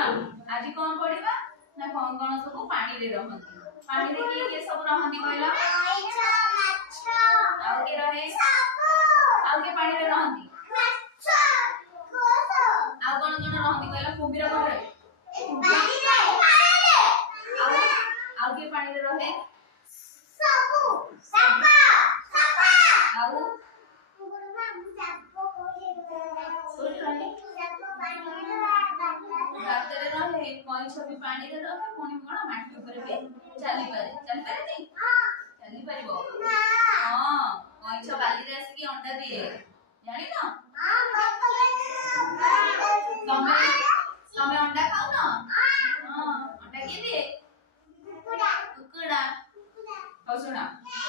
सुना आज कौन पढ़िबा ना कौन कौन सब पानी रे रहंती पानी रे के सब रहंती कहला आउ के रहे आउ के पानी रे रहंती आउ कौन कौन रहंती कहला कुंभीर कोन रे पानी रे आउ के पानी रे रहे सबु सपा आउ रातरे रहे कइछ भी पानी रे रहे कोनी कोन माटी ऊपर भी चली पारे नहीं चली परिबो हां कइछ बाली रे आसी की अंडा दिए जानि न तमे अंडा खाओ ना हां अंडा के दिए कुकुड़ा हो सुना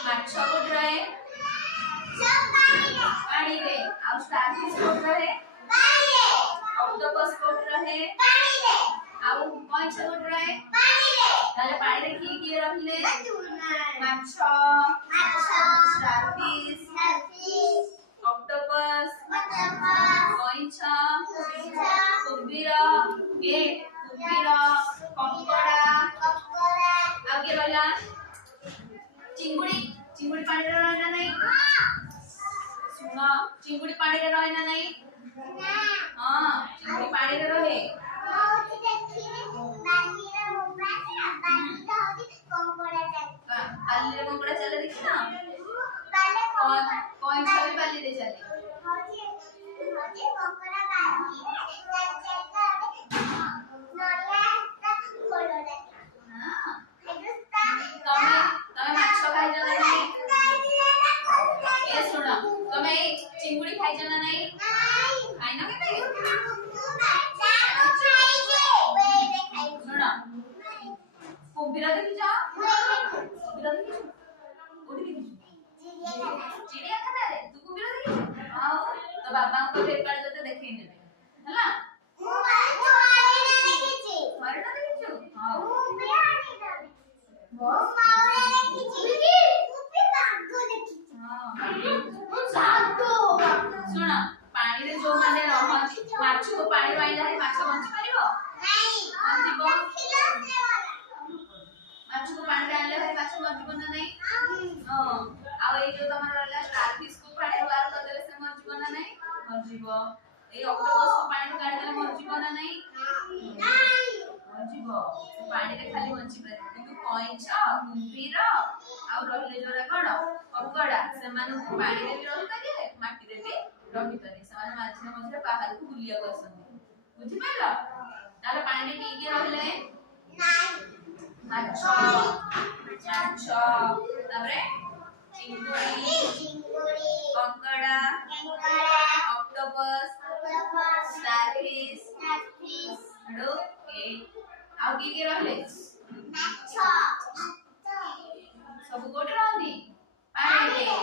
माछ कोट रहे सब पानी रे आ स्टारफिश कोट रहे पानी रे ऑक्टोपस कोट रहे पानी रे आ कइछ कोट रहे पानी रे ताले पानी रे की रहले माछ स्टारफिश ऑक्टोपस कइछ कुंभीर कंकड़ा आगे रहला चिंगुड़ी पानी रे रहे ना नहीं सुना चिंगुड़ी पानी रे रहे ना नहीं हां चिंगुड़ी पानी रे रहे बाली रे कंकड़ा चले देखि ना कौन चले बाली रे चले कंकड़ा बाली चिंगुड़ी खाई जना नहीं खाई ना के सुना कुंभीर देखि जा कुंभीर देखि ओडी देखि चिड़िया खाता रे तू कुंभीर देखि हां तो बाबा को पेपर जते देखै नेबे हला मारे ना देखि हां वो मारे देखि कुंभीर बागो देखि हां सुना पानी रे जो माने रहंती माछ को पानी आइला है माछ बंच परिबो नहीं जीवो माछ को पानी आइला है माछ बंच बना नहीं हां आ ए जो तमर रहला स्टारफिश को पानी बाहर कर देले से मर जीवन नहीं मर जीवो ए ऑक्टोपस को पानी काट देले मर जीवन नहीं मर जीवो पानी रे खाली बंची पारे किंतु कइछ कुंभीर आ रहले जोरा कोन कंकड़ा से मानु पानी रे भी रहि पारे माटी रे भी रहि पारे से माने माछे मझे बाहर को बुलिया करसंती बुझि पाइलो ताले पानी रे की रहले माछ ताबरे चिंगुड़ी कंकड़ा ऑक्टोपस स्टारफिश हडो ए आउ की रहले माछ सब कोटे रहंदी पानी रे